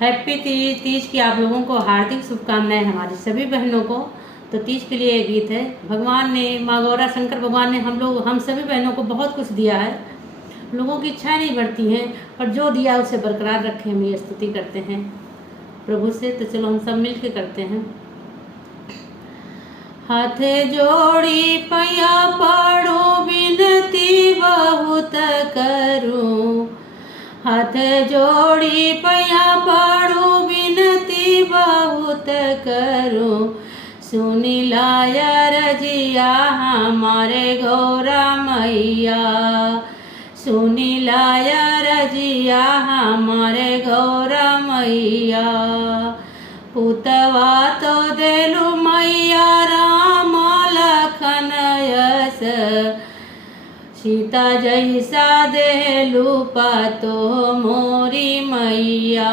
Happy Teej. Teej की आप लोगों को हार्दिक शुभकामनाएं हमारी सभी बहनों को। तो तीज के लिए एक गीत है। भगवान ने, माँ गौरा शंकर भगवान ने हम सभी बहनों को बहुत कुछ दिया है। लोगों की इच्छाएं नहीं बढ़ती हैं, पर जो दिया उसे बरकरार रखें, हम ये स्तुति करते हैं प्रभु से। तो चलो हम सब मिल के करते हैं। हाथ जोड़ी पैया पड़ो, विनती बहुत करूं। हाथ जोड़ी पैया पड़ो, विनती बहुत करूं। सुनी लाया रजिया हमारे गौरा मैया। सुनी लाया रजिया हमारे गौरा मैया। पुतवा तो देलु मैया राम लखन यस। सीता जैसा देलु पातो मोरी मैया।